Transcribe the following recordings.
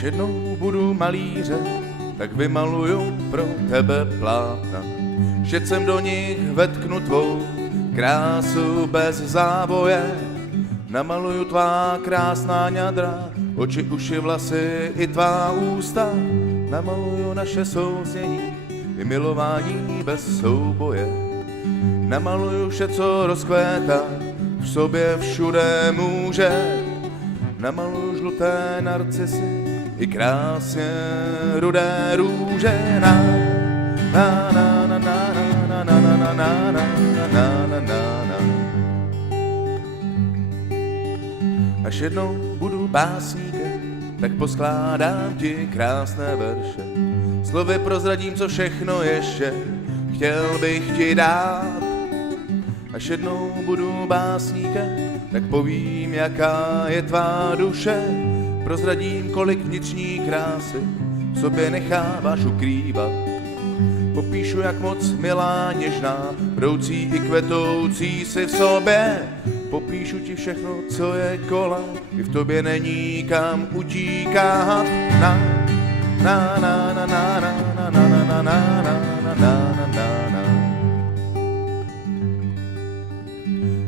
Až jednou budu malíře, tak vymaluju pro tebe plátna. Že jsem do nich vetknu tvou krásu bez záboje. Namaluju tvá krásná ňadra, oči, uši, vlasy i tvá ústa. Namaluju naše souznění i milování bez souboje. Namaluju vše, co rozkvétá, v sobě všude může. Namaluju žluté narcisy i krásně rudé růže. Na na na na na na na na na na na na na. Až jednou budu básníkem, tak poskládám ti krásné verše. Slovy prozradím, co všechno ještě chtěl bych ti dát. Až jednou budu básníkem, tak povím, jaká je tvá duše. Prozradím, kolik vnitřní krásy v sobě necháváš ukrývat. Popíšu, jak moc milá, něžná, broucí i kvetoucí si v sobě. Popíšu ti všechno, co je kolem, i v tobě není kam utíkat. Na na na na na na na na na na na na na.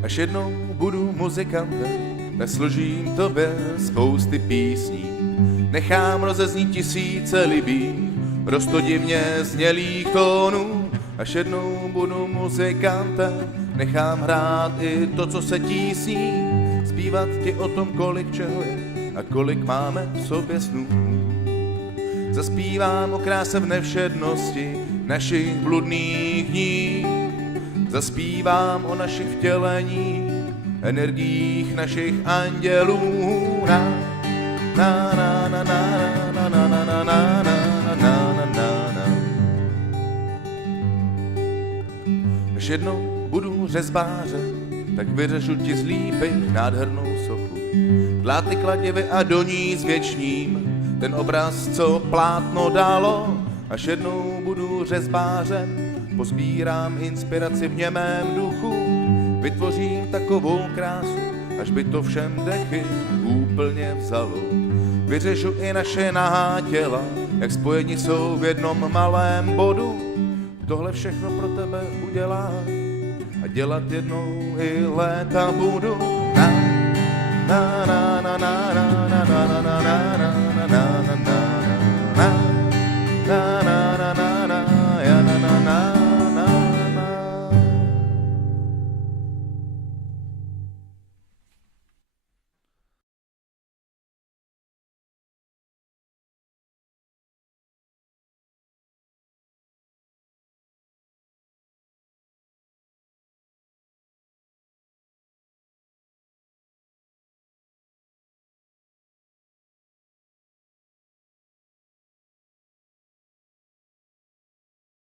Až jednou budu muzikantem, tak složím tobě spousty písní. Nechám rozeznít tisíce libých, roztodivně znělých tónů. Až jednou budu muzikantem, nechám hrát i to, co se tísní. Zpívat ti o tom, kolik čeho je a kolik máme v sobě snů. Zaspívám o kráse v nevšednosti našich bludných dní. Zaspívám o našich vtělení, energiích našich andělů. Na na na na na na na na na na na na na. Až jednou budu řezbářem, tak vyřežu ti z lípy nádhernou sochu. Dláty kladivy a do ní zvětšním ten obraz, co plátno dalo. Až jednou budu řezbářem, pozbírám inspiraci v němém duchu. Vytvořím takovou krásu, až by to všem dechy úplně vzalo. Vyřežu i naše nahá těla, jak spojeni jsou v jednom malém bodu. Tohle všechno pro tebe udělám a dělat jednou i léta budu. Na na na na na